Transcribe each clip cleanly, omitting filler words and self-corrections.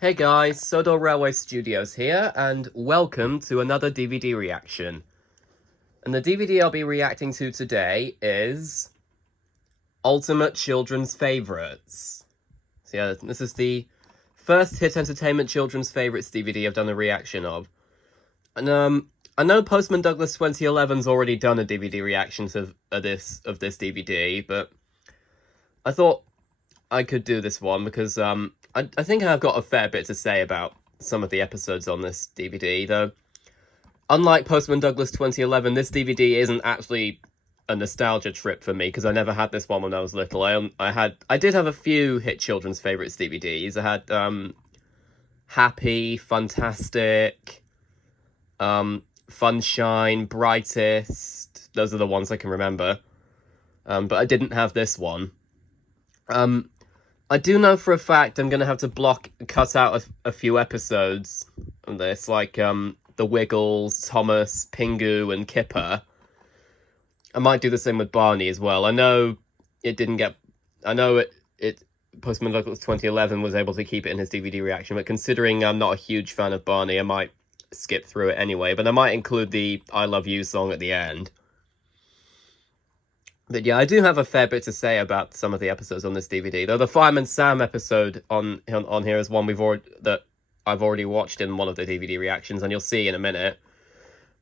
Hey guys, Sodo Railway Studios here, and welcome to another DVD reaction. And the DVD I'll be reacting to today is Ultimate Children's Favorites. So yeah, this is the first Hit Entertainment Children's Favorites DVD I've done a reaction of. And I know Postman Douglas 2011's already done a DVD reaction of this DVD, but I thought I could do this one because I think I've got a fair bit to say about some of the episodes on this DVD, though. Unlike Postman Douglas 2011, this DVD isn't actually a nostalgia trip for me because I never had this one when I was little. I did have a few Hit Children's Favorites DVDs. I had Happy, Fantastic, Funshine, Brightest. Those are the ones I can remember. But I didn't have this one. I do know for a fact I'm going to have to cut out a few episodes of this, like The Wiggles, Thomas, Pingu, and Kipper. I might do the same with Barney as well. I know Postman Douglas 2011 was able to keep it in his DVD reaction, but considering I'm not a huge fan of Barney, I might skip through it anyway, but I might include the I Love You song at the end. But yeah, I do have a fair bit to say about some of the episodes on this DVD. Though the Fireman Sam episode on here is one that I've already watched in one of the DVD reactions, and you'll see in a minute.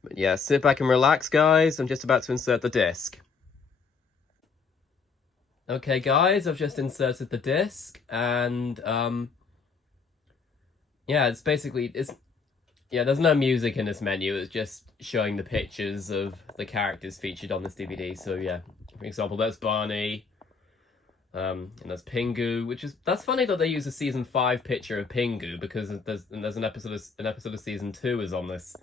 But yeah, sit back and relax, guys. I'm just about to insert the disc. Okay, guys, I've just inserted the disc, and yeah, there's no music in this menu. It's just showing the pictures of the characters featured on this DVD. So yeah. For example, there's Barney, and there's Pingu, that's funny that they use a season 5 picture of Pingu because there's an episode of season 2 is on this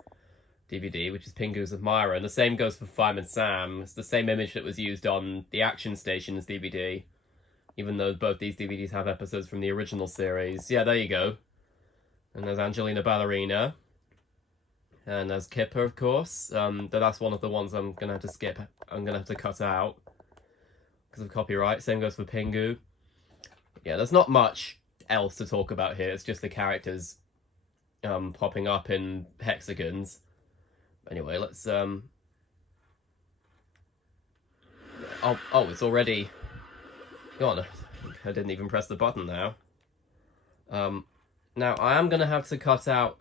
DVD, which is Pingu's admirer, and the same goes for Fireman Sam. It's the same image that was used on the Action Stations DVD, even though both these DVDs have episodes from the original series. Yeah, there you go. And there's Angelina Ballerina. And there's Kipper, of course. That's one of the ones I'm going to have to skip. I'm going to have to cut out because of copyright. Same goes for Pingu. Yeah, there's not much else to talk about here. It's just the characters popping up in hexagons. Anyway, let's... Oh, it's already... God, I didn't even press the button now. Now, I am going to have to cut out...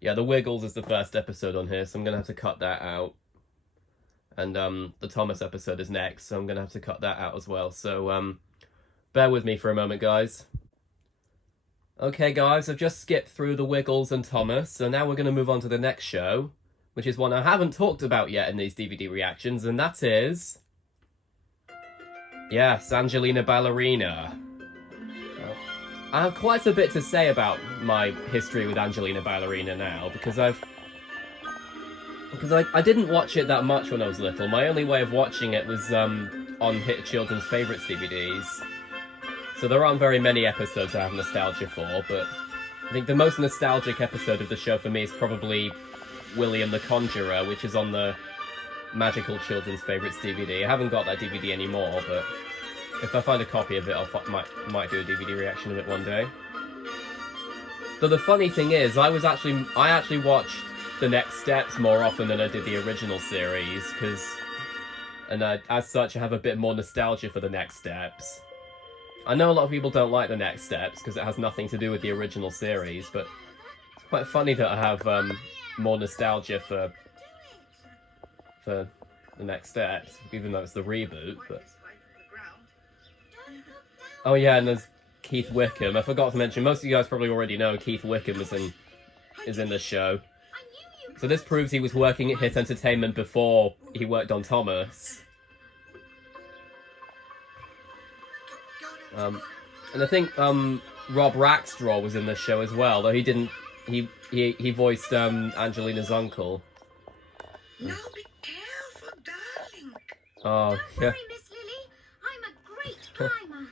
Yeah, The Wiggles is the first episode on here, so I'm going to have to cut that out. And the Thomas episode is next, so I'm going to have to cut that out as well. So bear with me for a moment, guys. Okay, guys, I've just skipped through The Wiggles and Thomas, so now we're going to move on to the next show, which is one I haven't talked about yet in these DVD reactions, and that is... Yes, Angelina Ballerina. I have quite a bit to say about my history with Angelina Ballerina now, because I didn't watch it that much when I was little. My only way of watching it was on Hit Children's Favorites DVDs. So there aren't very many episodes I have nostalgia for, but I think the most nostalgic episode of the show for me is probably William the Conjurer, which is on the Magical Children's Favorites DVD. I haven't got that DVD anymore, but if I find a copy of it, I might do a DVD reaction of it one day. Though the funny thing is, I actually watched The Next Steps more often than I did the original series, as such, I have a bit more nostalgia for The Next Steps. I know a lot of people don't like The Next Steps because it has nothing to do with the original series, but it's quite funny that I have more nostalgia for The Next Steps, even though it's the reboot. But oh yeah, and there's Keith Wickham. I forgot to mention, most of you guys probably already know Keith Wickham is in this show. So this proves he was working at Hit Entertainment before he worked on Thomas. And I think Rob Rackstraw was in this show as well, though he didn't. He voiced Angelina's uncle. Now be careful, darling. Oh, Don't worry, Miss Lily. I'm a great climber.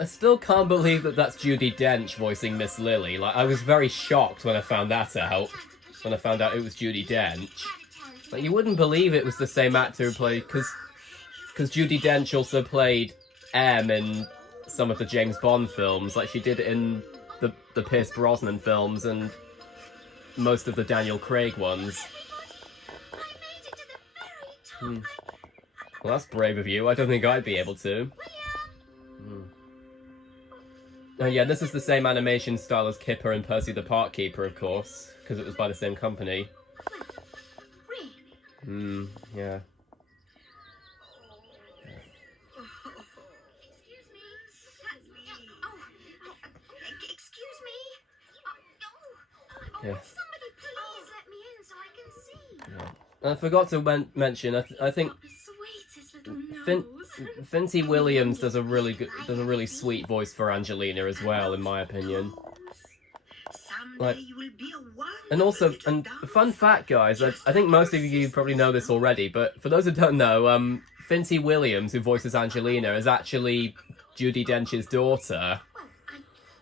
I still can't believe that's Judi Dench voicing Miss Lily. Like, I was very shocked when I found that out. When I found out it was Judi Dench. Like, you wouldn't believe it was the same actor who played... Because Judi Dench also played M in some of the James Bond films. Like, she did it in the Pierce Brosnan films and most of the Daniel Craig ones. I made it to the very top. Well, that's brave of you. I don't think I'd be able to. Oh yeah, this is the same animation style as Kipper and Percy the Park Keeper, of course, because it was by the same company. Really? Yeah. Excuse me. Excuse me. Yeah. Somebody please let me in so I can see. Yeah. I forgot to mention. I think Got the sweetest little Fin- nose. Finty Williams does a really sweet voice for Angelina as well, in my opinion. Like, Someday you will be a wonderful and also, little and dancer. fun fact, guys, I think most of you probably know this already, but for those who don't know, Finty Williams, who voices Angelina, is actually Judi Dench's daughter.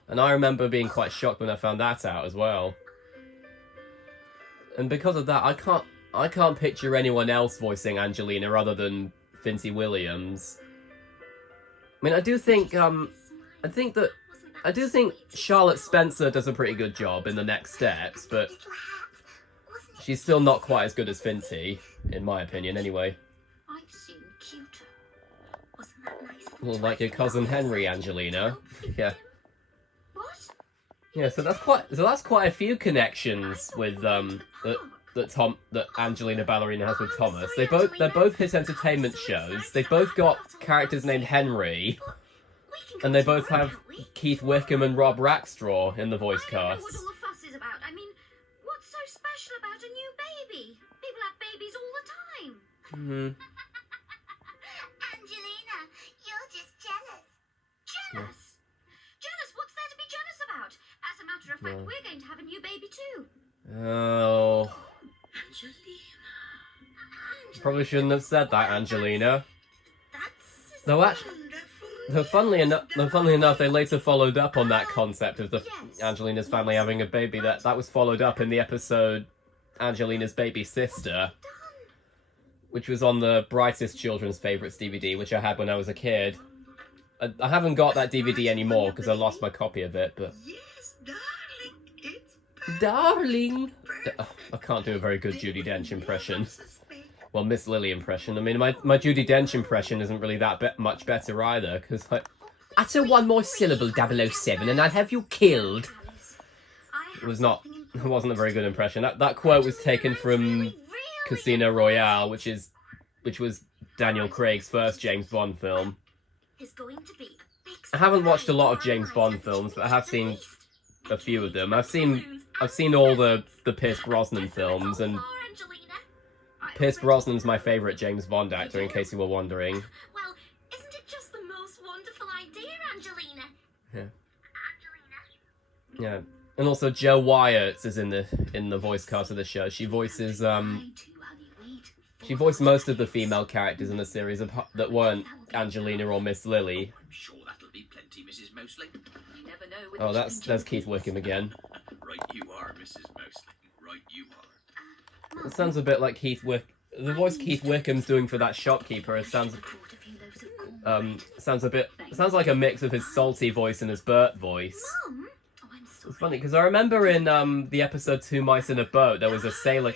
And I remember being quite shocked when I found that out as well. And because of that, I can't picture anyone else voicing Angelina other than Finty Williams. I mean, I do think Charlotte Spencer does a pretty good job in The Next Steps, but she's still not quite as good as Finty, in my opinion, anyway. I've seen cuter. Wasn't that nice? Well, like your cousin Henry, Angelina. Yeah. What? Yeah, so that's quite a few connections with that Angelina Ballerina has with Thomas. They're both his entertainment shows. They've both got characters named Henry, and they both have Keith Wickham and Rob Rackstraw in the voice I don't know cast. what all the fuss is about. I mean, what's so special about a new baby? People have babies all the time. Angelina, you're just jealous. Jealous? Jealous? What's there to be jealous about? As a matter of fact, Yeah. we're going to have a new baby too. Oh, Angelina. probably shouldn't have said that, Angelina. That's Though actually, funnily enough, they later followed up on that concept of the Angelina's family having a baby. That was followed up in the episode Angelina's Baby Sister, which was on the Brightest Children's Favourites DVD, which I had when I was a kid. I haven't got that DVD anymore because I lost my copy of it, but... Yes, darling, it's Darling! I can't do a very good Judi Dench impression. Well, Miss Lily impression. I mean, my Judi Dench impression isn't really that much better either, because, like... Utter one more syllable, 007, and I'll have you killed. It wasn't a very good impression. That quote was taken from Casino Royale, which was Daniel Craig's first James Bond film. I haven't watched a lot of James Bond films, but I have seen a few of them. I've seen all the Pierce Brosnan films, and Pierce Brosnan's my favourite James Bond actor, in case you were wondering. Well, isn't it just the most wonderful idea, Angelina? Yeah. Angelina? Yeah. And also Jo Wyatt is in the voice cast of the show. She voiced most of the female characters in the series that weren't Angelina or Miss Lily. I'm sure that'll be plenty, Mrs. Mosley. You never know with Oh, these that's Keith Wickham again. Right you are, Mrs. Mosley. Right you are. It sounds a bit like the voice Keith Wickham's doing for that shopkeeper. It sounds like a mix of his salty voice and his Bert voice. Mum? Oh, I'm sorry. It's funny because I remember in the episode Two Mice in a Boat there was a sailor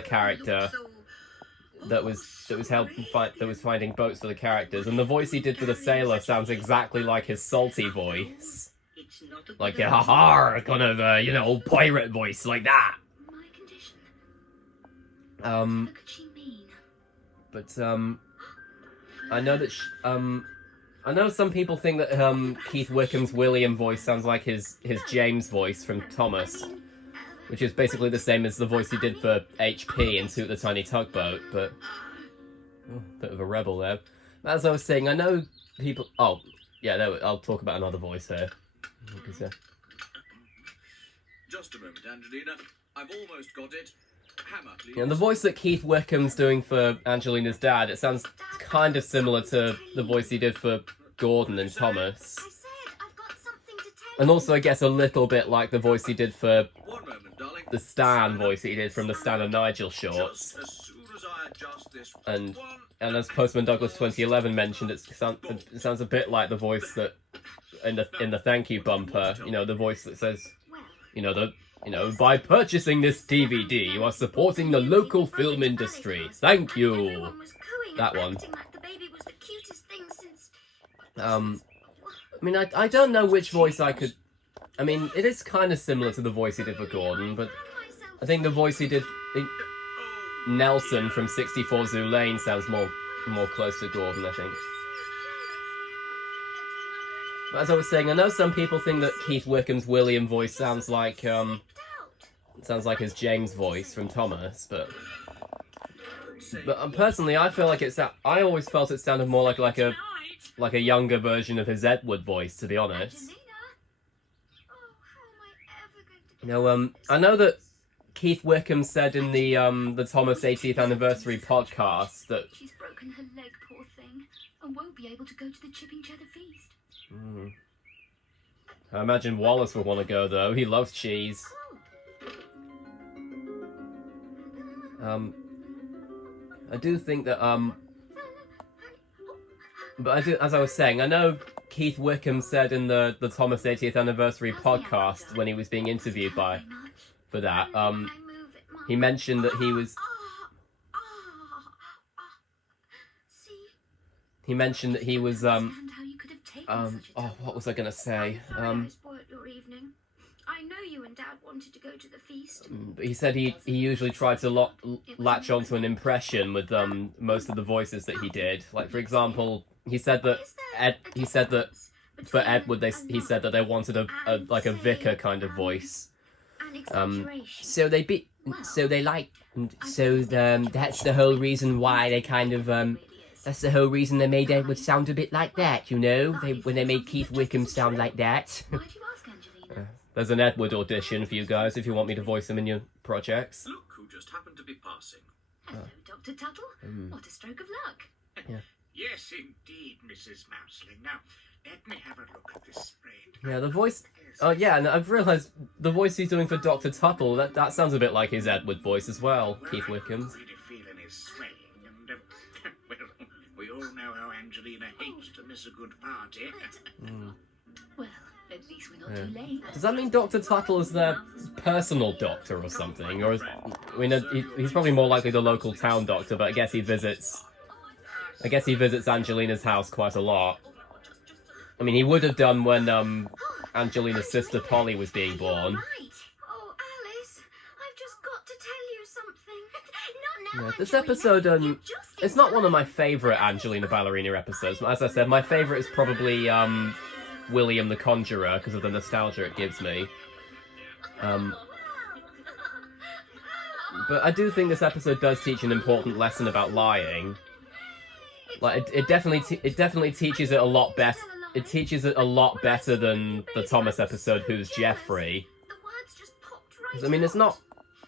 character that was finding boats for the characters, and the voice he did for the sailor sounds exactly like his salty voice, like a ha-ha kind of pirate voice like that. My condition. Um, What could she mean? but I know that I know some people think that Keith Wickham's William voice sounds like his James voice from Thomas, which is basically the same as the voice he did for HP in Toot the Tiny Tugboat, but... Oh, bit of a rebel there. As I was saying, I know people... Oh, yeah, I'll talk about another voice here. Just a moment, Angelina. I've almost got it. Hammer, please. And the voice that Keith Wickham's doing for Angelina's dad, it sounds kind of similar to the voice he did for Gordon and Thomas. I said I've got something to tell And also, I guess, a little bit like the voice he did for One moment, darling. the Stan voice that he did from the Stan and Nigel shorts. Just as soon as I adjust this And- one... And as Postman Douglas 2011 mentioned, it sounds a bit like the voice that in the thank you bumper, you know, the voice that says, Well, by purchasing this DVD, you are supporting the local film industry. Thank you. Everyone was cooing That and one. acting like the baby was the cutest thing since. I mean, I don't know which voice I could. I mean, it is kind of similar to the voice he did for Gordon, but I think the voice he did Nelson from 64 Zoo Lane sounds more close to Gordon, I think. But as I was saying, I know some people think that Keith Wickham's William voice sounds like his James voice from Thomas, but personally, I feel like I always felt it sounded more like a younger version of his Edward voice, to be honest. Angelina? Oh, how am I ever going to get I know that Keith Wickham said in the Thomas 80th anniversary podcast that She's broken her leg, poor thing, and won't be able to go to the chipping cheddar feast. I imagine Wallace would want to go though. He loves cheese. I do think that but I do, as I was saying, I know Keith Wickham said in the Thomas 80th anniversary podcast when he was being interviewed for that, he mentioned that he was what was I gonna say? I know you and Dad wanted to go to the feast. He said he usually tried to latch onto an impression with most of the voices that he did. Like, for example, he said that for Edward he said that they wanted a vicar kind of voice. So that's the whole reason why they kind of that's the whole reason they made Edward sound a bit like that, you know? When they made Keith Wickham sound like that. Why do you ask, Angelina? There's an Edward audition for you guys if you want me to voice him in your projects. Look who just happened to be passing. Hello, Dr. Tuttle. What a stroke of luck. Yes, indeed, Mrs. Mouseling. Now, let me have a look at this spread. Yeah, the voice... Oh, yeah, and I've realised the voice he's doing for Dr. Tuttle, that sounds a bit like his Edward voice as well, Keith Wickham's. I'm really feeling his swaying, and, well, we all know how Angelina hates to miss a good party. Well, at least we're not too late. Does that mean Dr. Tuttle is their personal doctor or something? Or he's probably more likely the local town doctor, but I guess he visits Angelina's house quite a lot. I mean, he would have done when Angelina's sister Polly was being born. Right. Oh, Alice, I've just got to tell you something. Not now, This Angelina. episode, You're just it's not one of my favourite Angelina Ballerina episodes. As I said, my favourite is probably William the Conjurer, because of the nostalgia it gives me. But I do think this episode does teach an important lesson about lying. Like, it definitely teaches it a lot better. It teaches it a lot better than the Thomas episode, Who's Jeffrey? The words just popped right I mean, it's not...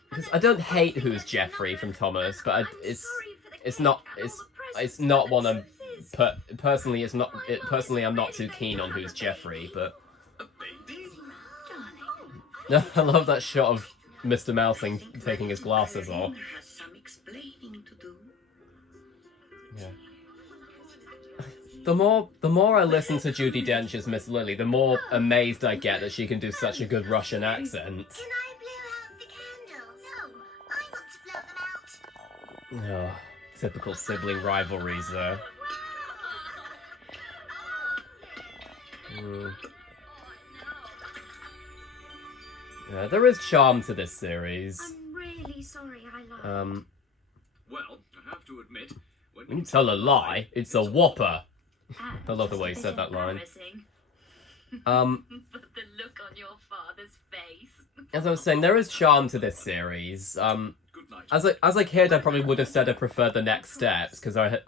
Because I don't hate Who's Jeffrey from Thomas, but it's not one I'm... Personally, I'm not too keen on Who's Jeffrey, but... I love that shot of Mr. Mousing taking his glasses off. Has some explaining to do. Yeah. The more I listen to Judi Dench's Miss Lily, the more amazed I get that she can do such a good Russian accent. Can I blow out the candles? No, I want to blow them out. Oh, typical sibling rivalries there. Yeah, there is charm to this series. I'm really sorry I lied. Well, I have to admit, when When you tell a lie, it's a whopper. And I love the way he just a said bit that line. embarrassing. But the look on your father's face. as I was saying, there is charm to this series. good night. As a kid, I probably would have said I preferred the Next Steps because I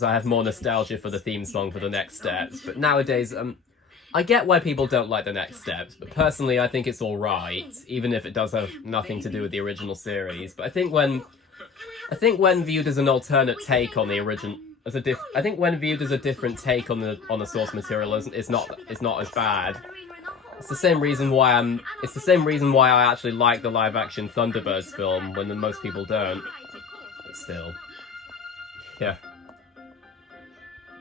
have more nostalgia for the theme song for the Next Steps. But nowadays, I get why people don't like the Next Steps. But personally, I think it's all right, even if it does have nothing to do with the original series. But I think when viewed as an alternate take on the original. I think when viewed as a different take on the source material, it's not as bad. It's the same reason why I actually like the live action Thunderbirds film when most people don't. But still, yeah.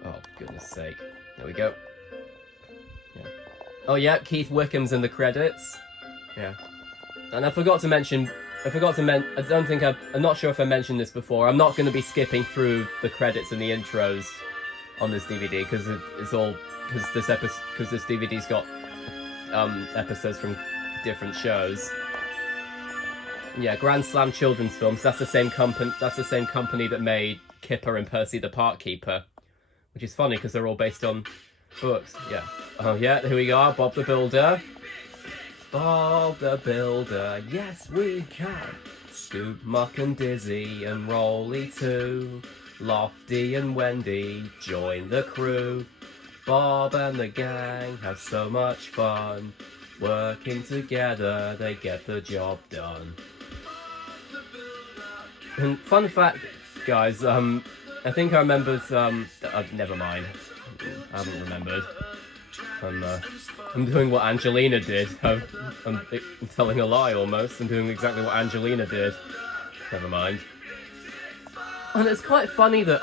Oh goodness sake! There we go. Oh yeah, Keith Wickham's in the credits. Yeah. And I forgot to mention... I'm not sure if I mentioned this before. I'm not going to be skipping through the credits and the intros on this DVD because this DVD's got episodes from different shows. Yeah, Grand Slam Children's Films. That's the same company. That's the same company that made Kipper and Percy the Park Keeper, which is funny because they're all based on books. Yeah. Oh yeah, here we are. Bob the Builder. Bob the Builder. Yes, we can. Scoop, Muck and Dizzy and Rolly too. Lofty and Wendy join the crew. Bob and the gang have so much fun. Working together, they get the job done. And fun fact, guys, I think I remembered, never mind. I haven't remembered. I'm doing what Angelina did. I'm telling a lie almost. I'm doing exactly what Angelina did. Never mind. And it's quite funny that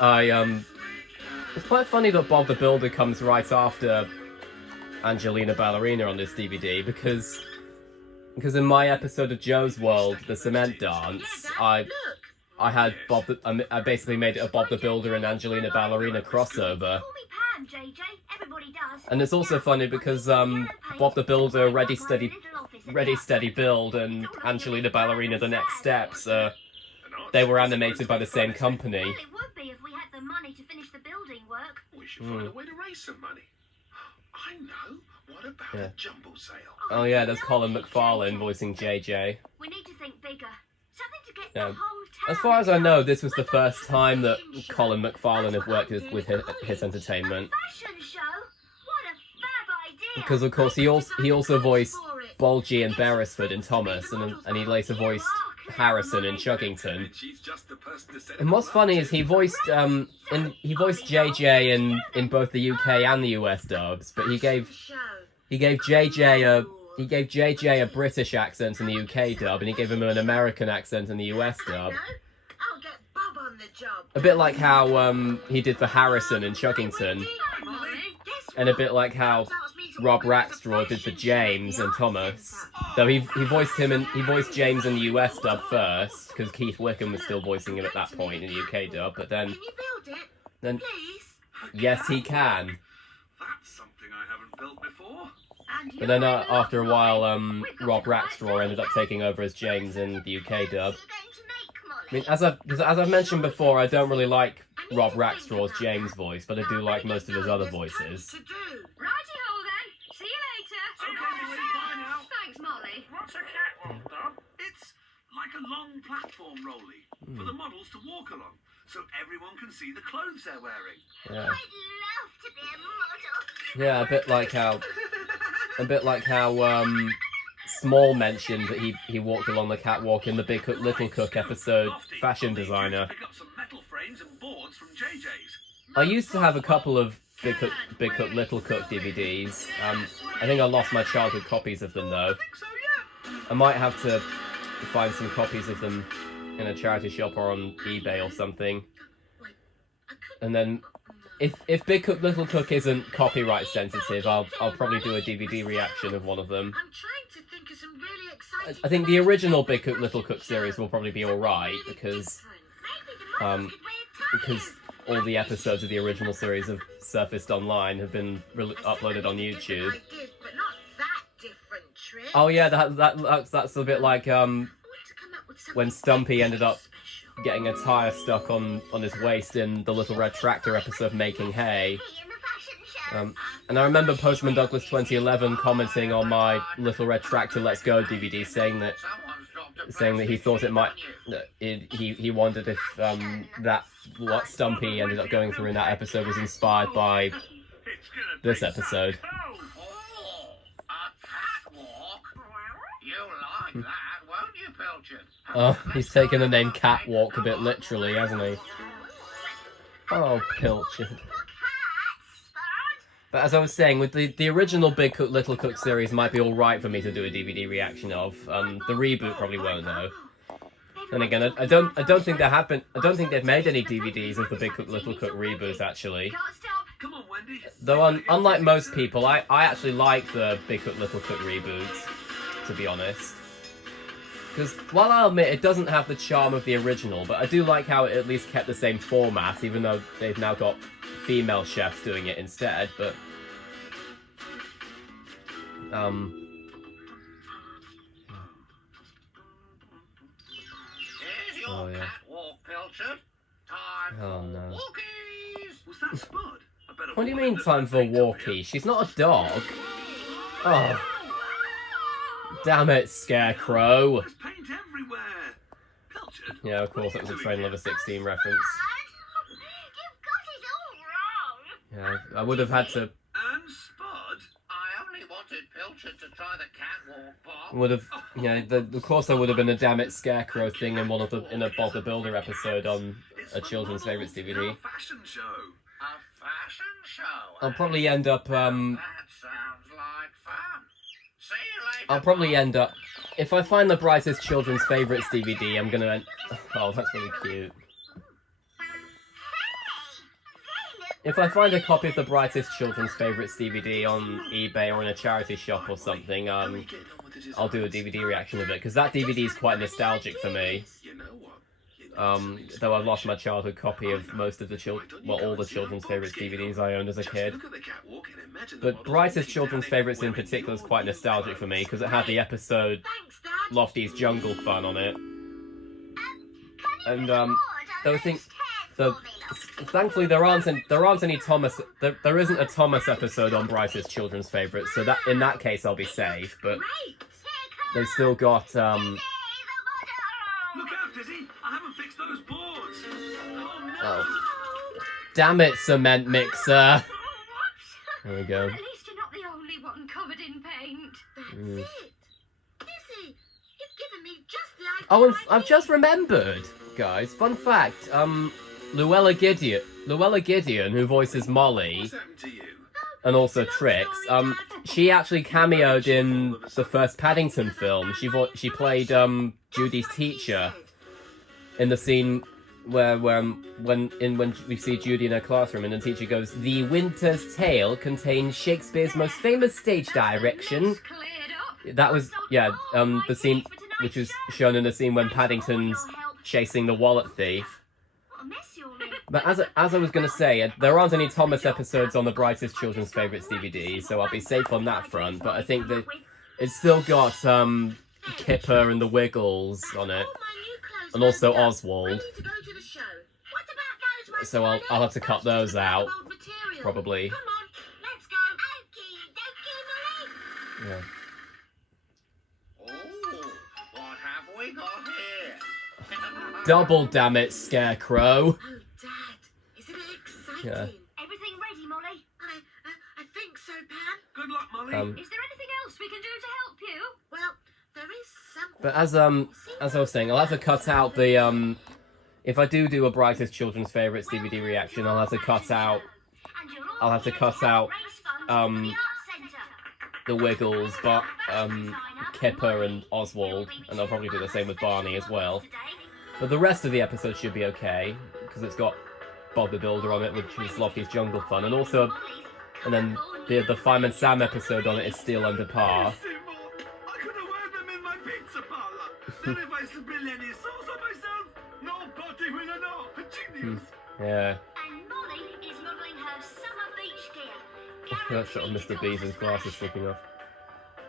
Bob the Builder comes right after Angelina Ballerina on this DVD because in my episode of Joe's World, the Cement Dance, I had I basically made it a Bob the Builder and Angelina Ballerina crossover. And it's also funny because Bob the Builder, Ready Steady Build, and Angelina Ballerina, The Next Steps, they were animated by the same company. Well, it would be if we had the money to finish the building work. We should find a way to raise some money. I know. What about a jumble sale? Oh yeah, there's Colin McFarlane voicing JJ. We need to think bigger. Something to get Yeah. the whole town. As far as I know, this was the first time that Colin McFarlane had worked with his entertainment. Fashion show? What a fab idea. Because of course he also voiced Bulgy and Beresford in Thomas, and he later voiced Harrison in Chuggington. And what's funny is he voiced JJ in both the UK and the US dubs, but he gave JJ a British accent in the UK dub, and he gave him an American accent in the US dub. I'll get Bob on the job. A bit like how he did for Harrison in Chuggington, and a bit like how Rob Rackstraw did for James and Thomas. Though he voiced James in the US dub first, because Keith Wickham was still voicing him at that point in the UK dub. But then, Can you build it? then Please? yes, he can. That's something I haven't built before. And But then after a while, Rob Rackstraw ended up taking over as James in the UK dub. I mean, as I've mentioned before, I don't really like Rob Rackstraw's James voice, but I do like most of his other voices. Righty-ho then. See you later. Okay, bye now. Thanks, Molly. What's a catwalk, Bob? It's like a long platform, Rolly, for the models to walk along, so everyone can see the clothes they're wearing. Yeah. I'd love to be a model. Yeah, a bit like how Small mentioned that he walked along the catwalk in the Big Cook Little Cook episode, Fashion Designer. Pick up some metal frames and boards from JJ's. I used to have a couple of Big Cook Little Cook DVDs. I think I lost my childhood copies of them though. I think so, yeah. I might have to find some copies of them in a charity shop or on eBay or something. And then, if Big Cook Little Cook isn't copyright sensitive, I'll probably do a DVD reaction of one of them. I'm trying to think of some really exciting. I think the original Big Cook Little Cook series will probably be alright because all the episodes of the original series have surfaced online, have been uploaded on YouTube. Ideas, but not that different, Trip. Oh yeah, that's a bit like when Stumpy ended up getting a tyre stuck on his waist in the Little Red Tractor episode Making Hay. And I remember Postman Douglas 2011 commenting on my Little Red Tractor Let's Go DVD, saying that he thought it might, he wondered if that what Stumpy ended up going through in that episode was inspired by this episode. Oh, he's taken the name Catwalk a bit literally, hasn't he? Oh, Pilchard. But as I was saying, with the original Big Cook Little Cook series might be alright for me to do a DVD reaction of. The reboot probably won't though. And again, I don't think they've made any DVDs of the Big Cook Little Cook reboots actually. Can't stop. Come on, Wendy. Though unlike most people, I actually like the Big Cook Little Cook reboots, to be honest. Because while I'll admit it doesn't have the charm of the original, but I do like how it at least kept the same format, even though they've now got female chefs doing it instead. But Here's your Oh, yeah. catwalk, Pilchard. Time Oh, for no. walkies. Was that Spud? I better What do you warn mean him that time that for thing's up walkie? here. She's not a dog. Oh, damn it, Scarecrow. There's paint everywhere. Pilchard. Yeah, of course, that was a Train Lover 16 reference. You've got it all wrong. Yeah, I would have had to. And Spud. I only wanted Pilchard to try the catwalk, Bob. Would have, yeah. Of course, there would have been a damn it Scarecrow thing in a Bob the Builder episode on It's a for children's models favourites in DVD. our fashion show. A fashion show. I'll probably end up That sounds like fun. See you later. I'll probably Bob. end up if I find the Brightest Children's Favourites DVD. I'm gonna. Oh, that's really cute. If I find a copy of the Brightest Children's Favourites DVD on eBay or in a charity shop or something, How are you getting on with the I'll do a designs? DVD reaction of it because that DVD is quite nostalgic for me. You know what? You need to Though I've lost my childhood copy of most of the all the children's favourites DVDs I owned as a Just kid. look at the catwalk and imagine the But models Brightest walking Children's down it Favourites in wearing particular is your quite new nostalgic for me clothes. because it had the episode Thanks, Dad. Lofty's Jungle Fun on it. And there was thing, so thankfully there aren't any Thomas. There isn't a Thomas episode on Brightest Children's Favourites, so that in that case I'll be safe. But Great. they've still got Look out, Dizzy! I haven't fixed those boards. Oh no! Oh. Damn it, cement mixer. There we go. At least you're not the only one covered in paint. That's Mm. it. Dizzy, you've given me just the idea. Oh, and I I've just remembered, guys. Fun fact: Luella Gideon, who voices Molly What's happened to you? and also Trix, she actually cameoed in the first Paddington film. She played Judy's teacher in the scene where when we see Judy in her classroom and the teacher goes, "The Winter's Tale contains Shakespeare's most famous stage direction." That was the scene which was shown in the scene when Paddington's chasing the wallet thief. What a mess you're in. But as I was going to say, there aren't any Thomas episodes on the Brightest Children's Favourites DVD, so I'll be safe on that front. But I think that it's still got Kipper and the Wiggles on it, and also Oswald. So I'll have to cut those out, probably. Come on, let's go. Yeah. Oh, what have we got here? Double damn it, Scarecrow. Oh, Dad, isn't it exciting? Yeah. Everything ready, Molly? I think so, Pam. Good luck, Molly. Is there anything else we can do to help you? Well, there is something. But as I was saying, I'll have to cut out the if I do a Brightest Children's Favourites DVD reaction, I'll have to cut out the Wiggles, but Kipper and Oswald, and I'll probably do the same with Barney as well. But the rest of the episode should be okay because it's got Bob the Builder on it, which is Lofty's Jungle Fun, and also, and then the Fireman Sam episode on it is still under par. I could have wear them in my pizza parlor. Then if I spill any sauce on myself, nobody will know. Genius. Yeah, And Molly is modelling her summer beach gear. that's sort of Mr. Beaver's glasses slipping off.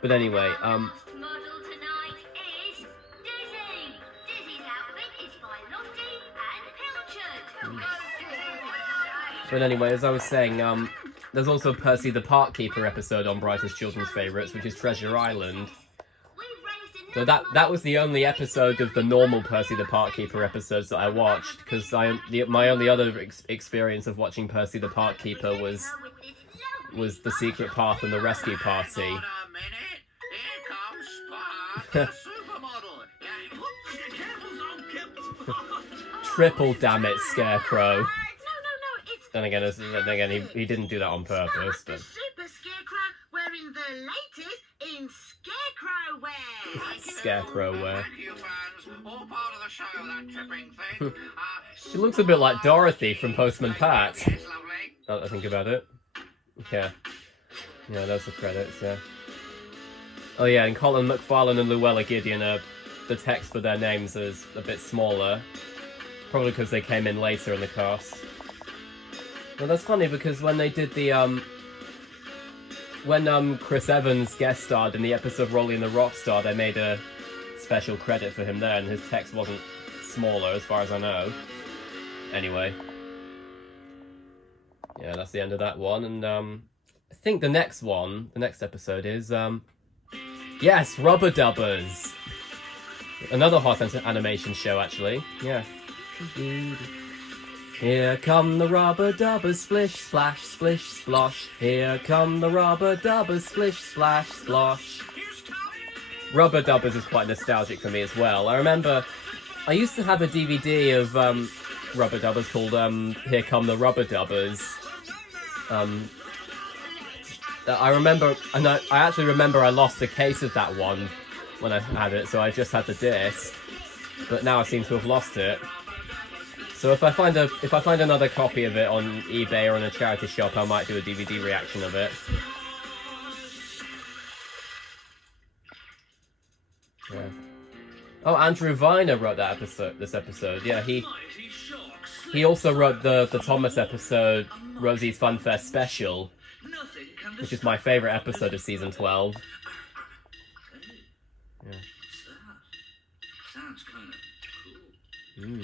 But anyway, Our last model tonight is Dizzy. Dizzy's outfit is by Lofty and Pilchard. But anyway, as I was saying, there's also Percy the Park Keeper episode on Brightest Children's Favourites, which is Treasure Island. So that was the only episode of the normal Percy the Park Keeper episodes that I watched, because my only other experience of watching Percy the Park Keeper was The Secret Path and the Rescue Party. Hold on a minute. Here comes Spud, the supermodel. Triple damn it, Scarecrow. No, it's Then again, he didn't do that on purpose, the but Super Scarecrow wearing the latest in Scarecrow wear. Scarecrow wear. Thank you, fans. All part of the show, that tripping thing. She looks a bit like Dorothy from Postman Pat. Yes, lovely. Now that I think about it. Yeah. Yeah, those are credits, yeah. Oh yeah, and Colin McFarlane and Llewellyn Gideon are... The text for their names is a bit smaller. Probably because they came in later in the cast. Well, that's funny because when they did the, when Chris Evans guest starred in the episode Rolly and the Rockstar, they made a special credit for him there, and his text wasn't smaller as far as I know. Anyway. Yeah, that's the end of that one, and I think the next one, the next episode is, yes, Rubbadubbers! Another hot animation show, actually. Yeah. Here come the Rubbadubbers, splish, splash, splish, splosh. Here come the Rubbadubbers, splish, splash, splosh. Rubbadubbers is quite nostalgic for me as well. I remember I used to have a DVD of Rubbadubbers called Here Come the Rubbadubbers. I remember, and I actually remember I lost a case of that one when I had it, so I just had the disc. But now I seem to have lost it. So if I find another copy of it on eBay or in a charity shop, I might do a DVD reaction of it. Yeah. Oh, Andrew Viner wrote that episode. This episode, yeah. He also wrote the Thomas episode, Rosie's Fun Fest Special, which is my favourite episode of season 12. Yeah. Sounds kind of cool.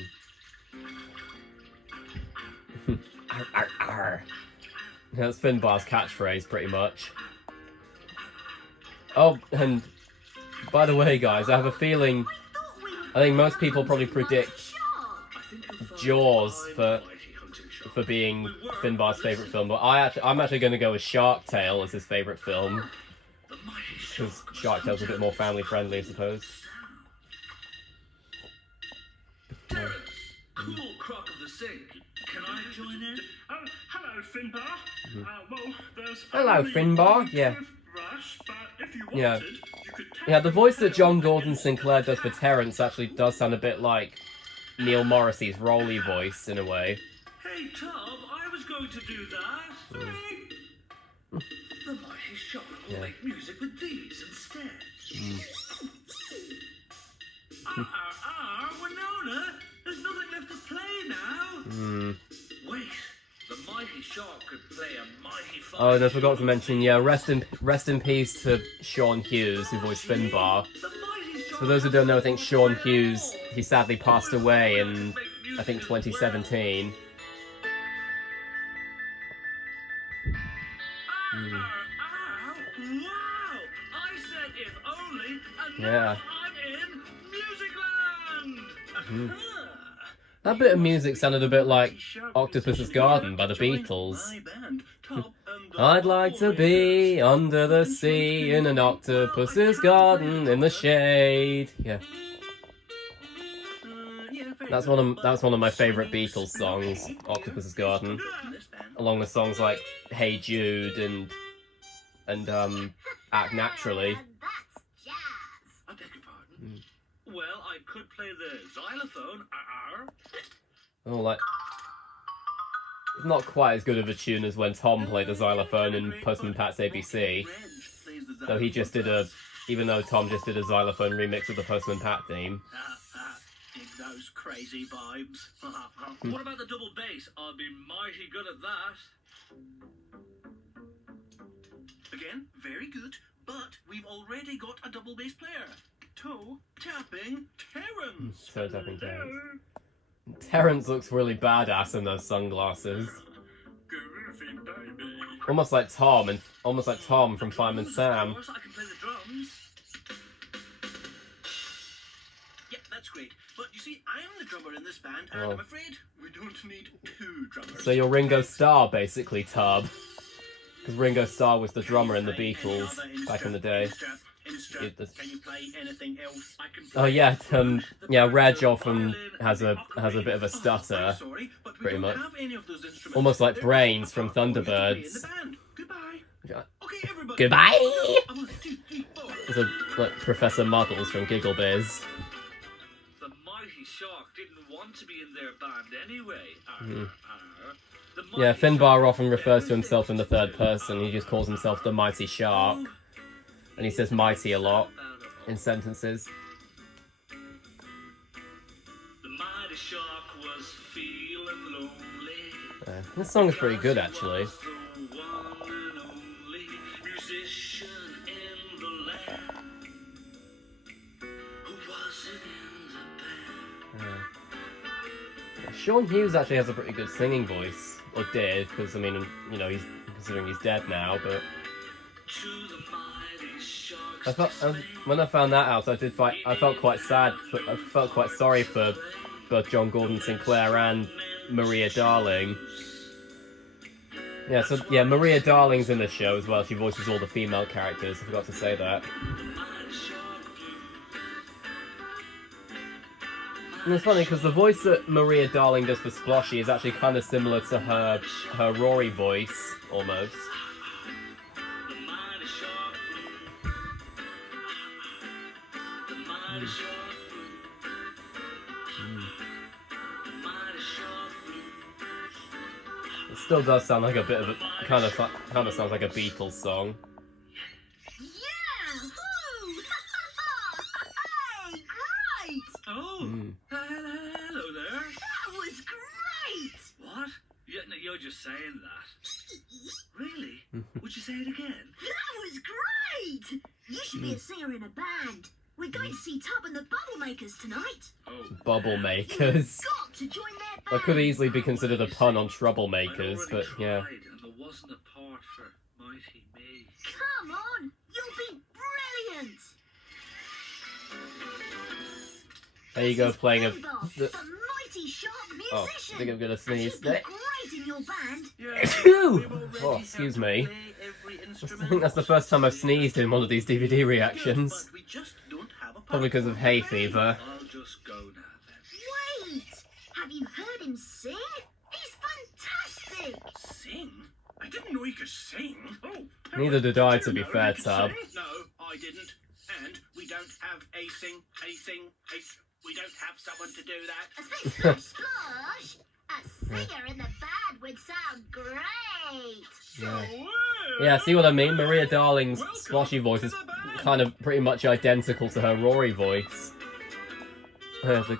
Arr, arr, arr. That's Finbar's catchphrase, pretty much. Oh, and by the way, guys, I have a feeling... I think most people probably predict Jaws for being Finbar's favourite film, but I'm actually going to go with Shark Tale as his favourite film. Because Shark Tale's a bit more family-friendly, I suppose. Cool crock of the sink. Can I join in? Oh, hello, Finbar. Well, there's Hello, Finbar. Yeah. Rush, but if you Yeah. wanted, you could Yeah, the voice that John Gordon Sinclair does for Terrence actually does sound a bit like Neil Morrissey's Rolly voice, in a way. Hey, Tom, I was going to do that. Sorry. The mighty shark will make music with these instead. Winona, there's nothing left to play now. Wait, the mighty shark could play a mighty fine. Oh, and I forgot to mention, yeah, rest in peace to Sean Hughes, who voiced Finbar. For those who don't know, I think Sean Hughes, he sadly passed away in, I think, 2017. Wow! I said if only, and Yeah. now I'm in Musicland! That bit of music sounded a bit like Octopus's Garden by the Beatles. I'd like to be under the sea in an octopus's garden in the shade. Yeah. That's one of my favourite Beatles songs, Octopus's Garden. Along with songs like Hey Jude and Act Naturally. That's jazz. I beg your pardon? Well, I could play the xylophone. Oh, like, it's not quite as good of a tune as when Tom played the xylophone in Postman Pat's ABC. Though he just did even though Tom just did a xylophone remix of the Postman Pat theme. Dig those crazy vibes. What about the double bass? I'll be mighty good at that. Again, very good, but we've already got a double bass player. Toe tapping Terrence. Toe tapping Terrence. Terrence looks really badass in those sunglasses. Groovy, baby. Almost like Tom from Fireman Sam. Of course, I can play the drums. Yeah, that's great. But you see, I'm the drummer in this band, and I'm afraid we don't need two drummers. So you're Ringo Starr, basically, Tub. Because Ringo Starr was the drummer in the Beatles back in the day. Can you play anything else? I can play Oh yeah, yeah. Reg often has a bit of a stutter, pretty much. Almost like Brains from Thunderbirds. Goodbye. There's like Professor Muddles from Giggle Biz. The mighty shark didn't want to be in their band anyway. The Yeah, Finbar often refers to himself in the third person. He just calls himself the Mighty Shark. And he says mighty a lot in sentences. The mighty shark was feeling lonely. This song is pretty good, actually. The one and only musician in the land. Who was it in the band? Sean Hughes actually has a pretty good singing voice. Or did, because, I mean, you know, considering he's dead now, but... To the mighty shark's I felt when I found that out, I felt quite sad. I felt quite sorry for both John Gordon Sinclair and Maria Darling. Yeah, so yeah, Maria Darling's in this show as well. She voices all the female characters. I forgot to say that. And it's funny because the voice that Maria Darling does for Sploshy is actually kind of similar to her Rory voice almost. It still does sound like a bit of a kind of sounds like a Beatles song. Yahoo! Hey, great! Oh, hello there. That was great! What? You're just saying that. Really? Would you say it again? That was great! You should be a singer in a band. We're going to see Tub and the Bubble Makers tonight. Oh, Bubble Makers. Got to join their band. That could easily be considered a pun on Troublemakers, but yeah. tried, and there wasn't a part for Mighty Me. Come on, you'll be brilliant. There you go, playing a. Finbar, The, the mighty shark oh, I musician. think I'm gonna sneeze. He'll be great in your band. Oh, excuse me. I think that's the first time I've sneezed in one of these DVD reactions. But we just don't have a Probably because of hay fever. I'll just go now then. Wait, have you heard him sing? He's fantastic. Sing? I didn't know he could sing. Oh, Neither did I, to be fair, Tab. No, I didn't. And we don't have we don't have someone to do that. A splish splash. A singer in the band would sound great. Yeah, see what I mean? Maria Darling's Sploshy voice is kind of pretty much identical to her Rory voice. The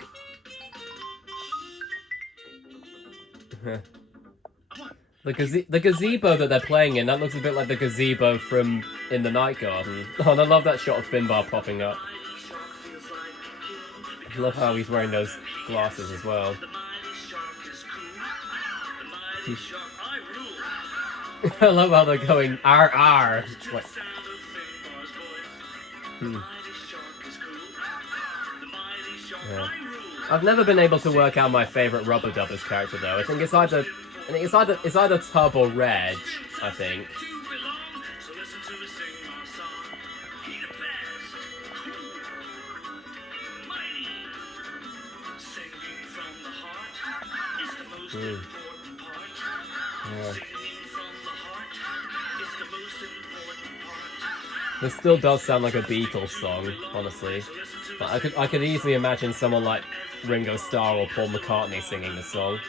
gazebo that they're playing in, that looks a bit like the gazebo from In the Night Garden. Oh, and I love that shot of Finbar popping up. I love how he's wearing those glasses as well. I love how they're going R R. Wait. Yeah. I've never been able to work out my favourite Rubbadubbers character though. I think it's either Tub or Reg. I think. Yeah. This still does sound like a Beatles song, honestly. But I could easily imagine someone like Ringo Starr or Paul McCartney singing this song.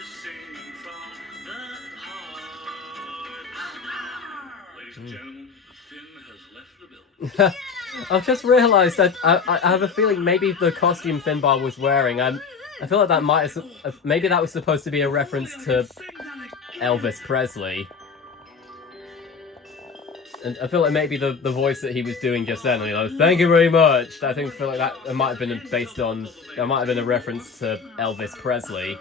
Ladies and gentlemen, Finn has left the building. I've just realised that I have a feeling maybe the costume Finbar was wearing, I feel like that maybe that was supposed to be a reference to Elvis Presley. And I feel like maybe the voice that he was doing just then, you know, thank you very much. I feel like that might have been a reference to Elvis Presley.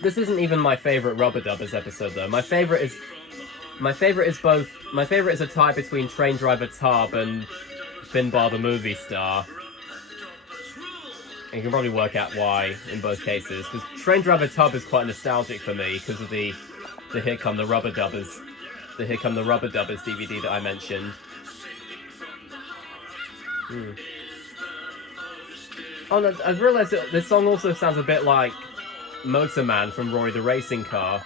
This isn't even my favourite Rubbadubbers episode though. My favourite is a tie between Train Driver Tub and Finbar the movie star. And you can probably work out why in both cases, because Train Driver Tub is quite nostalgic for me because of the Here Come the Rubbadubbers DVD that I mentioned. Oh no, I've realised that this song also sounds a bit like Motorman from Rory the Racing Car,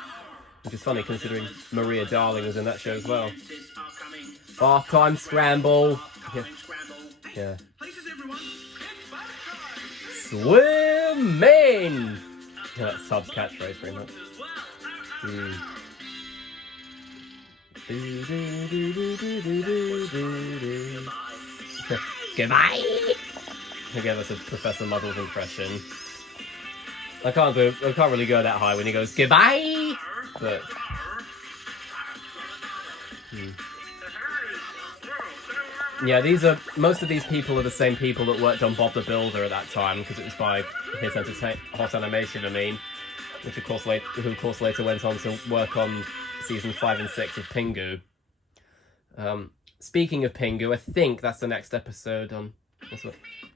which is funny considering Maria Darling was in that show as well. Bath time scramble. Yeah. Places everyone. Swim! Maine! Yeah, that's Todd's catchphrase, pretty much. Goodbye! Again, that's a Professor Muggles impression. I can't really go that high when he goes goodbye, but. Yeah, most of these people are the same people that worked on Bob the Builder at that time, because it was by Hot Animation, I mean, which of course later went on to work on season 5 and 6 of Pingu. Speaking of Pingu, I think that's the next episode on.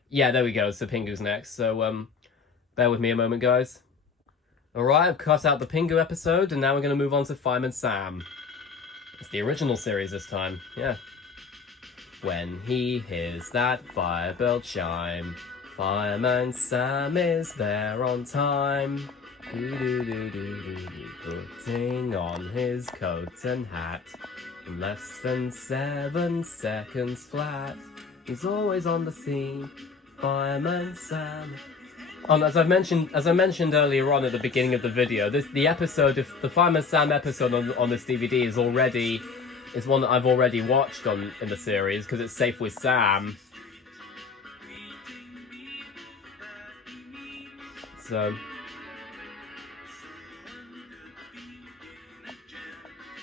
Yeah, there we go. So Pingu's next. So bear with me a moment, guys. All right, I've cut out the Pingu episode, and now we're going to move on to Fireman Sam. It's the original series this time. Yeah. When he hears that firebell chime, Fireman Sam is there on time. Putting on his coat and hat. In less than 7 seconds flat. He's always on the scene. Fireman Sam. As I mentioned earlier on at the beginning of the video, the Fireman Sam episode on this DVD is one that I've already watched in the series because it's Safe with Sam. So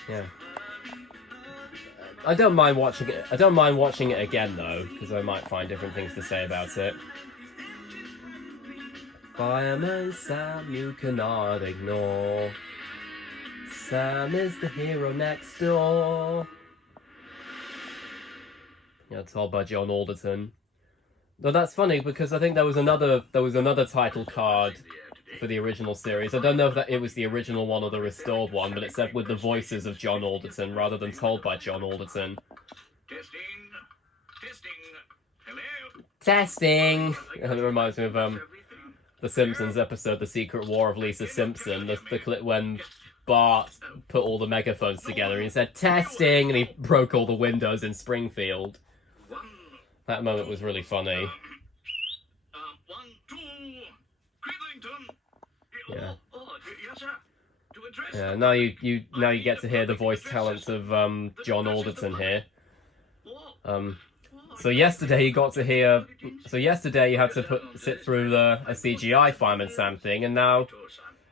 yeah, I don't mind watching it. I don't mind watching it again though, because I might find different things to say about it. Fireman Sam, you cannot ignore. Sam is the hero next door. Yeah, told by John Alderton. Though that's funny because I think there was another title card for the original series. I don't know if it was the original one or the restored one, but it said with the voices of John Alderton rather than told by John Alderton. Hello. Testing. It reminds me of the Simpsons episode, The Secret War of Lisa Simpson. The clip when Bart put all the megaphones together and he said testing, and he broke all the windows in Springfield. That moment was really funny. 1, 2, Cridlington. Yeah. Yes, sir. To address Yeah. Now you get to hear the voice talents of John Alderton here. So yesterday you had to sit through a CGI Fireman Sam thing, and now,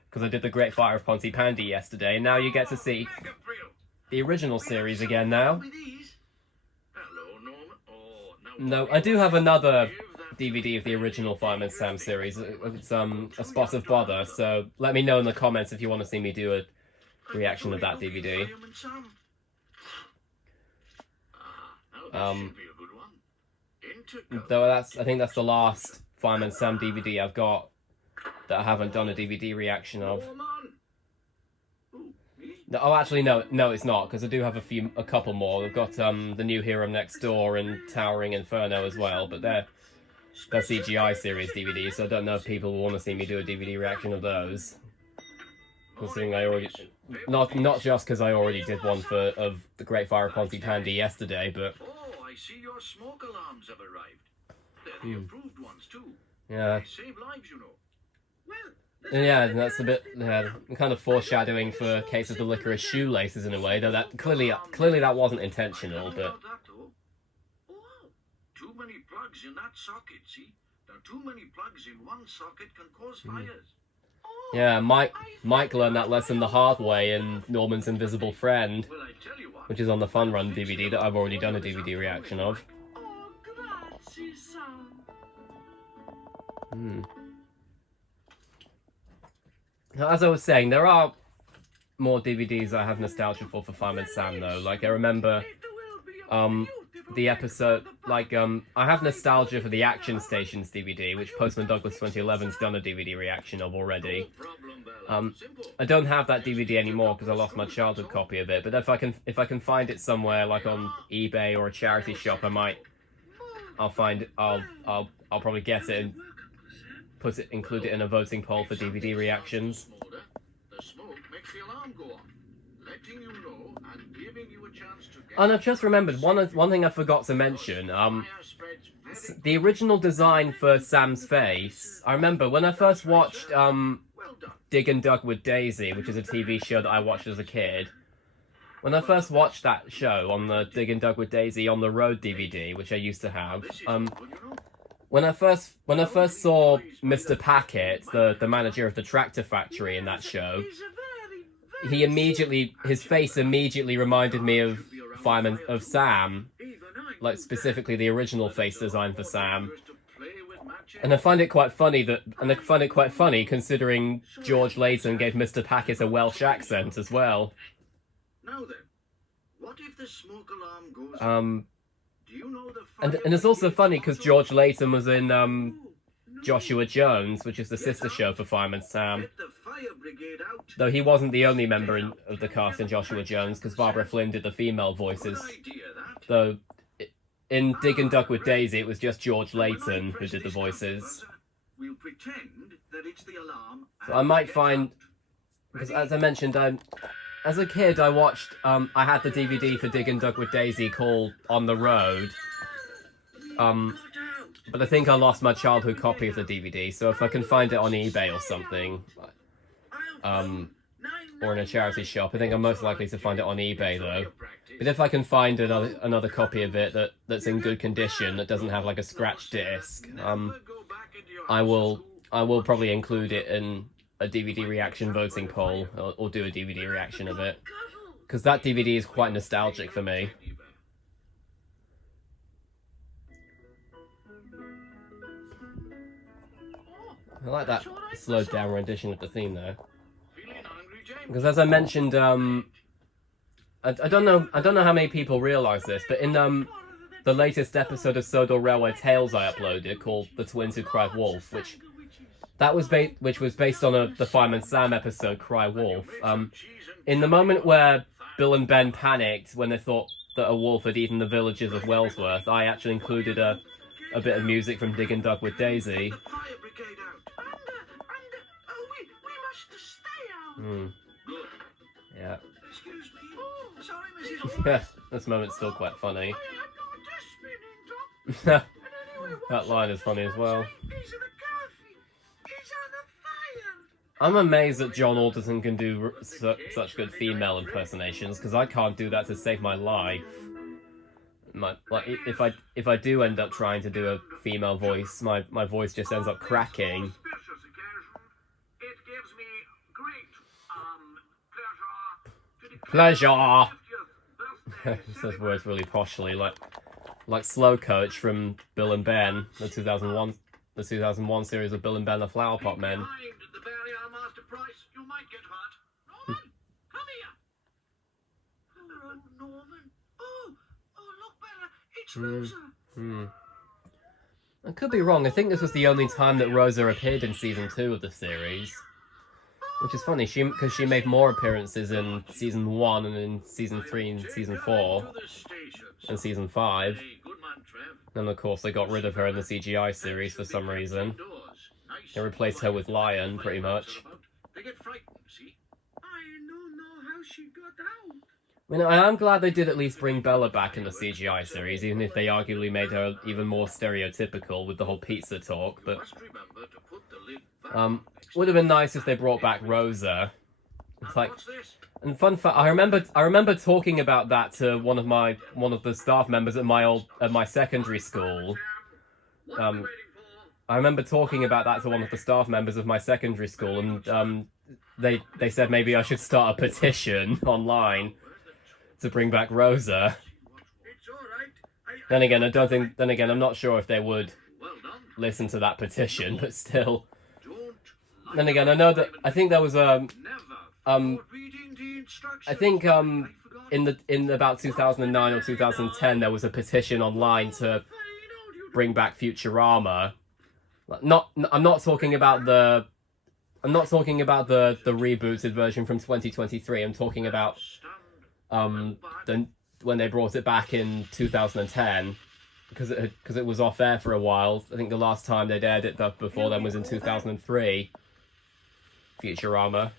because I did the Great Fire of Pontypandy yesterday, and now you get to see the original series again now. No, I do have another DVD of the original Fireman Sam series. It's A Spot of Bother, so let me know in the comments if you want to see me do a reaction of that DVD. Though I think that's the last Fireman Sam DVD I've got that I haven't done a DVD reaction of. No, oh, actually, no, it's not, because I do have a couple more. I've got the New Hero Next Door and Towering Inferno as well, but they're CGI series DVDs, so I don't know if people will want to see me do a DVD reaction of those. Considering I already, not just because I already did one of the Great Fire of Pontypandy yesterday, but. Oh, I see your smoke alarms have arrived. They're the approved ones too. Yeah. They save lives, you know. Yeah, that's a bit kind of foreshadowing for Case of the Licorice Shoelaces in a way, though that clearly that wasn't intentional, but. Oh, too many plugs in that socket, see? There are too many plugs in one socket can cause fires. Yeah, Mike learned that lesson the hard way in Norman's Invisible Friend, Well, I tell you what. which is on the Fun Run DVD that I've already done a DVD reaction of. Oh, grazie, Sam. Now, as I was saying, there are more DVDs I have nostalgia for Fireman Sam, though. Like, I remember the episode, like, I have nostalgia for the Action Stations DVD, which Postman Douglas 2011's done a DVD reaction of already. I don't have that DVD anymore because I lost my childhood copy of it, but if I can find it somewhere, like on eBay or a charity shop, I'll probably get it and include it in a voting poll for DVD reactions. The smoke makes the alarm go off. letting you know and giving you a chance to get... And I've just remembered one thing I forgot to mention. Fire spreads very The original design for Sam's face. I remember when I first watched well done. Dig and Dug with Daisy, which is a TV show that I watched as a kid. When I first watched that show on the Dig and Dug with Daisy on the Road DVD, which I used to have, This is all, you know. when I first saw Mr. Packet, the manager of the tractor factory in that show, his face immediately reminded me of Fireman Sam, like specifically the original face design for Sam. And I find it quite funny considering George Layton gave Mr. Packet a Welsh accent as well. Now then, what if the smoke alarm goes... Do you know the And fire it's also brigade funny because motto? George Layton was in Joshua Jones, which is the sister show for Fireman Sam. Get the fire brigade out. Though he wasn't the only member of the cast in Joshua Jones, because Barbara Flynn did the female voices. Good idea, that. Though in Dig and Dug with Daisy, it was just George Layton who did the voices. We'll pretend that it's the alarm. So I might find, because as I mentioned, as a kid I watched, I had the DVD for Dig and Dug with Daisy called On the Road. But I think I lost my childhood copy of the DVD, so if I can find it on eBay or something, or in a charity shop, I think I'm most likely to find it on eBay though. But if I can find another copy of it that's in good condition, that doesn't have like a scratched disc, I will probably include it in a DVD reaction voting poll, or do a DVD reaction of it, because that DVD is quite nostalgic for me. I like that slowed down rendition of the theme though, because as I mentioned, I don't know how many people realise this, but in the latest episode of Sodor Railway Tales I uploaded called The Twins Who Cried Wolf, which was based on the Fireman Sam episode Cry Wolf. In the moment where Bill and Ben panicked when they thought that a wolf had eaten the villagers of Wellsworth, I actually included a bit of music from Dig and Dug with Daisy. The fire brigade out. We must stay out. Mm. Good. Yeah. Excuse me. Oh, sorry, Mrs. Yeah, this moment's still quite funny. I got a dustbin in top. That line is funny as well. He's in the coffee. He's on the fire. I'm amazed that John Alderton can do such good female impersonations, because I can't do that to save my life. If I do end up trying to do a female voice, my voice just ends up cracking. Auspicious occasion. It gives me great pleasure to declare Pleasure! the 50th birthday He says words really poshly, like Slow Coach from Bill and Ben, the 2001 series of Bill and Ben the Flower Pot Men. Behind the barrier, Master Price. You might get hurt. Norman, come here. Hello, Norman. Oh, look, Bella. It's Rosa. I could be wrong. I think this was the only time that Rosa appeared in season 2 of the series, which is funny. Because she made more appearances in season 1 and in season 3 and season 4 To the station. and season 5. Hey, good man, Trev. And of course, they got rid of her in the CGI series for some reason. Nice. They replaced her with Lion, pretty much. They get frightened, see? I don't know how she got out. I mean, I am glad they did at least bring Bella back in the CGI series, even if they arguably made her even more stereotypical with the whole pizza talk. But Must remember to put the lid back. would have been nice if they brought back Rosa. It's like, What's this? and fun fact, I remember talking about that to one of the staff members at my secondary school. What are we waiting for? I remember talking about that to one of the staff members of my secondary school, and they said maybe I should start a petition online to bring back Rosa. It's all right. Then again, I'm not sure if they would Well done. listen to that petition, but still. Don't. Then again, I think there was Never. um Reading the instructions. I think I forgot. in about 2009 or 2010 there was a petition online to bring back Futurama. I'm not talking about the rebooted version from 2023. I'm talking about when they brought it back in 2010, because it was off air for a while. I think the last time they'd aired it before then was in 2003. Futurama.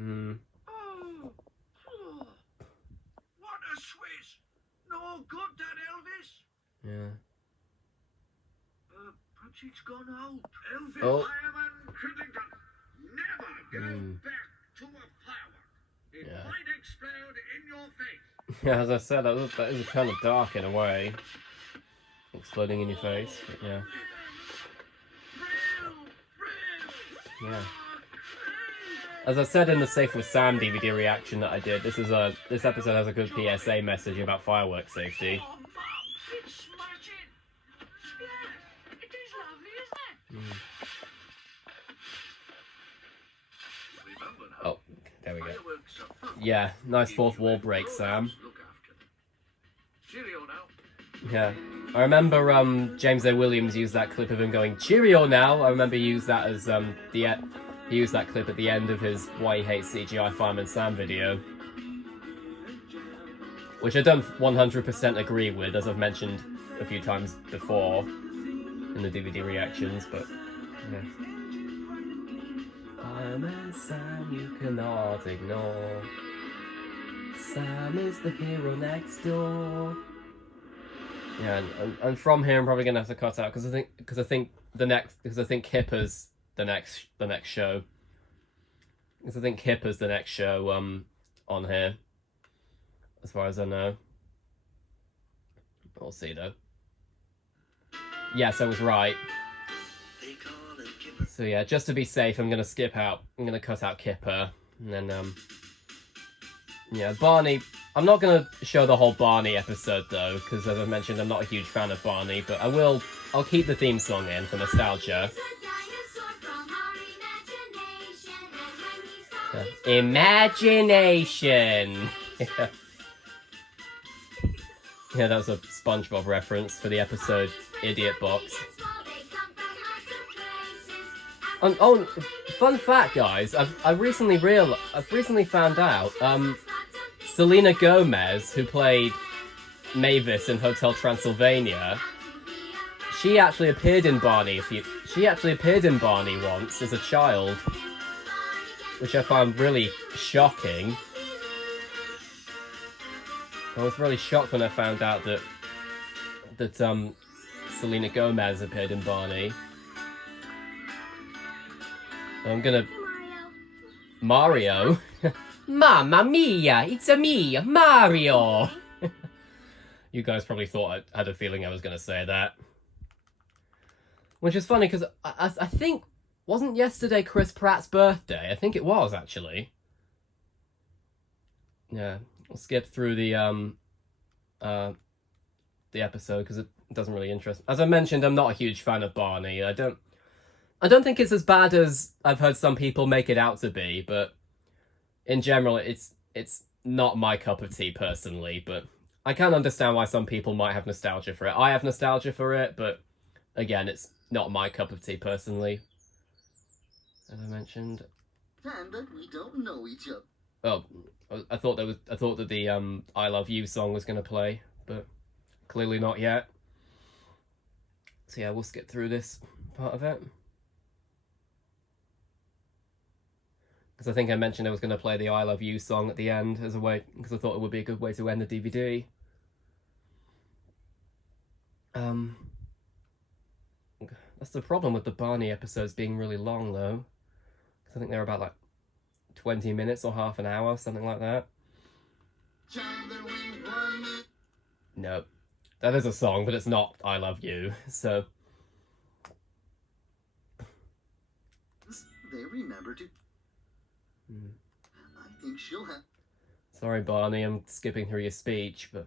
Hmm. Oh, oh, what a Swiss! No good, that Elvis. Yeah. Perhaps it's gone out. Elvis. Oh. Fireman Crittenden, never go back to a firework. It Yeah. might explode in your face. Yeah, as I said, that is kind of dark in a way. Exploding in your face, but yeah. Yeah. As I said in the Safe with Sam DVD reaction that I did, this episode has a good PSA message about fireworks safety. Oh, Mum, it's smashing. Yeah, it is lovely, isn't it? Remember now, Oh, there we go. fireworks are fun. Yeah, nice fourth wall break, Sam. Look after them. Cheerio now. Yeah. I remember James A. Williams used that clip of him going, "Cheerio now." I remember he used that as he used that clip at the end of his Why He Hates CGI Fireman Sam video. Which I don't 100% agree with, as I've mentioned a few times before in the DVD reactions, but yeah. Fireman Sam you cannot ignore. Sam is the hero next door. Yeah, and from here I'm probably gonna have to cut out because I think Kipper's the next show. Because I think Kipper's the next show on here, as far as I know. We'll see though. Yes, I was right. So yeah, just to be safe, I'm gonna skip out. I'm gonna cut out Kipper, and then yeah, Barney. I'm not going to show the whole Barney episode, though, because as I mentioned, I'm not a huge fan of Barney, but I'll keep the theme song in for nostalgia. Imagination! Yeah, that was a SpongeBob reference for the episode Idiot Box. Oh, fun fact, guys, I've recently found out, Selena Gomez, who played Mavis in Hotel Transylvania, she actually appeared in Barney once as a child, which I found really shocking. I was really shocked when I found out that Selena Gomez appeared in Barney. I'm gonna... Mario? Mamma mia, it's a me, Mario! You guys probably thought I had a feeling I was going to say that. Which is funny, because I think... Wasn't yesterday Chris Pratt's birthday? I think it was, actually. Yeah, we'll skip through the episode, because it doesn't really interest me. As I mentioned, I'm not a huge fan of Barney. I don't think it's as bad as I've heard some people make it out to be, but... In general, it's not my cup of tea personally, but I can understand why some people might have nostalgia for it. I have nostalgia for it, but again, it's not my cup of tea personally. As I mentioned. And that we don't know each other. Oh, I thought that the "I Love You" song was going to play, but clearly not yet. So yeah, we'll skip through this part of it. Because I think I mentioned I was going to play the "I Love You" song at the end as a way, because I thought it would be a good way to end the DVD. That's the problem with the Barney episodes being really long, though. Because I think they're about like 20 minutes or half an hour, something like that. No, that is a song, but it's not "I Love You," so... They remember to... I think she'll have... Sorry, Barney, I'm skipping through your speech, but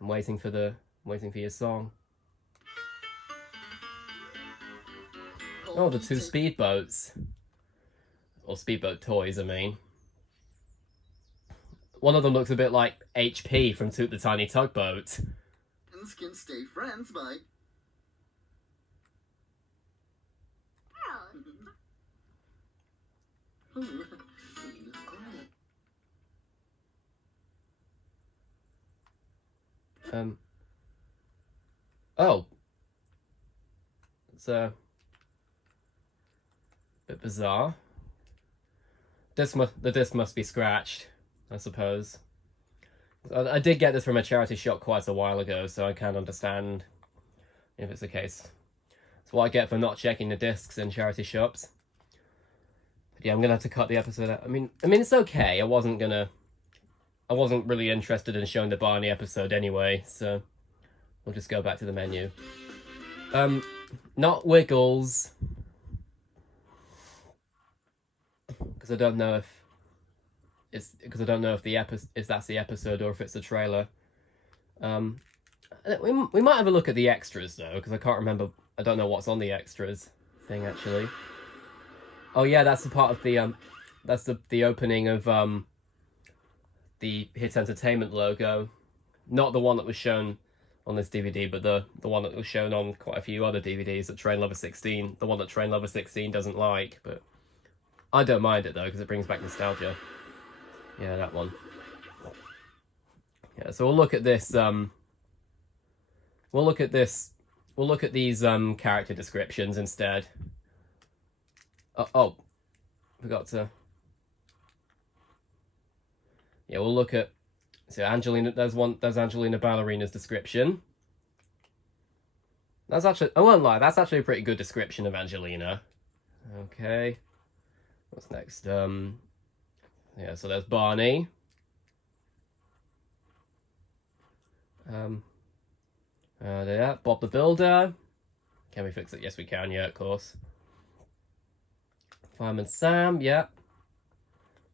I'm waiting for your song. Oh, the two speedboats. Or speedboat toys, I mean. One of them looks a bit like HP from Toot the Tiny Tugboat. Can stay friends by... Oh. It's a bit bizarre. the disc must be scratched, I suppose. I did get this from a charity shop quite a while ago, so I can understand if it's the case. That's what I get for not checking the discs in charity shops. But yeah, I'm gonna have to cut the episode out. I mean, it's okay. I wasn't really interested in showing the Barney episode anyway, so we'll just go back to the menu. Not Wiggles, because I don't know if that's the episode or if it's the trailer. We might have a look at the extras though, because I can't remember. I don't know what's on the extras thing actually. Oh yeah, that's the part of the that's the opening of the Hit Entertainment logo, not the one that was shown on this DVD, but the one that was shown on quite a few other DVDs that Train Lover 16, the one that Train Lover 16 doesn't like, but I don't mind it though because it brings back nostalgia. Yeah, that one. Yeah, so we'll look at this. We'll look at these character descriptions instead. Oh, forgot to. Yeah, we'll look at. So Angelina, there's Angelina Ballerina's description. That's actually, I won't lie, that's actually a pretty good description of Angelina. Okay, what's next? Yeah, so there's Barney. Yeah, Bob the Builder. Can we fix it? Yes, we can. Yeah, of course. Fireman Sam. Yeah.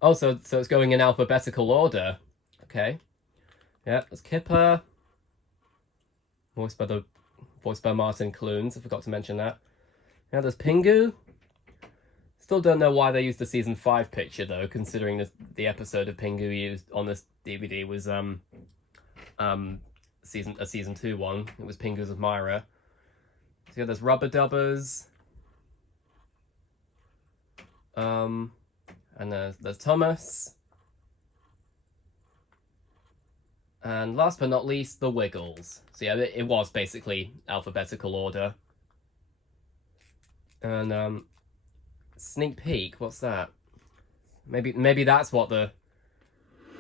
Oh, so it's going in alphabetical order. Okay. Yeah, there's Kipper. Voiced by Martin Clunes. I forgot to mention that. Yeah, there's Pingu. Still don't know why they used the season 5 picture though, considering the episode of Pingu used on this DVD was season 2 one. It was Pingu's Admirer. So yeah, there's Rubbadubbers. And there's Thomas. And last but not least, the Wiggles. So yeah, it was basically alphabetical order. And sneak peek, what's that? Maybe that's what the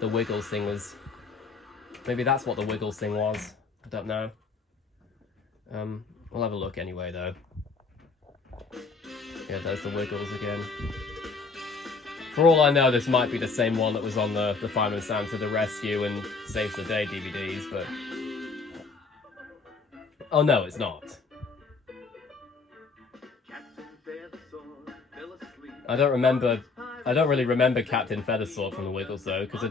Wiggles thing was. Maybe that's what the Wiggles thing was. I don't know. We'll have a look anyway though. Yeah, there's the Wiggles again. For all I know, this might be the same one that was on the Fireman Sam to the Rescue and Saves the Day DVDs, but... Oh no, it's not. I don't really remember Captain Feathersword from the Wiggles though, because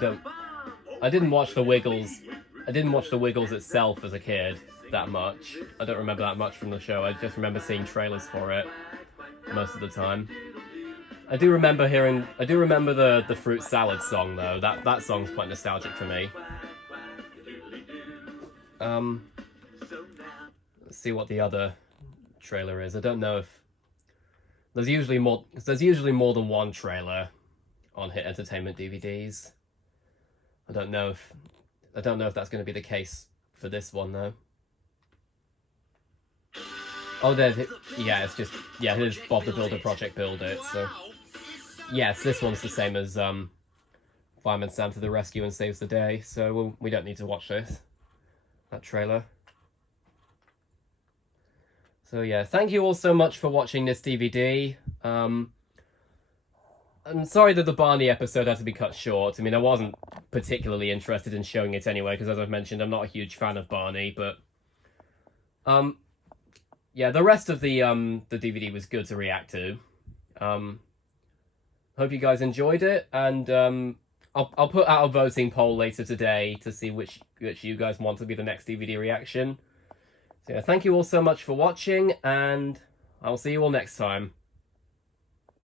I didn't watch the Wiggles itself as a kid that much. I don't remember that much from the show. I just remember seeing trailers for it most of the time. I do remember the fruit salad song though. That song's quite nostalgic for me. Let's see what the other trailer is. I don't know if there's usually more than one trailer on Hit Entertainment DVDs. I don't know if that's going to be the case for this one though. Oh, here's Bob the Builder Project Build It. So yes, this one's the same as Fireman Sam to the Rescue and Saves the Day. So we don't need to watch that trailer. So yeah, thank you all so much for watching this DVD. I'm sorry that the Barney episode had to be cut short. I mean, I wasn't particularly interested in showing it anyway, because as I've mentioned, I'm not a huge fan of Barney, but yeah, the rest of the DVD was good to react to. Hope you guys enjoyed it, and I'll put out a voting poll later today to see which you guys want to be the next DVD reaction. So yeah, thank you all so much for watching, and I'll see you all next time.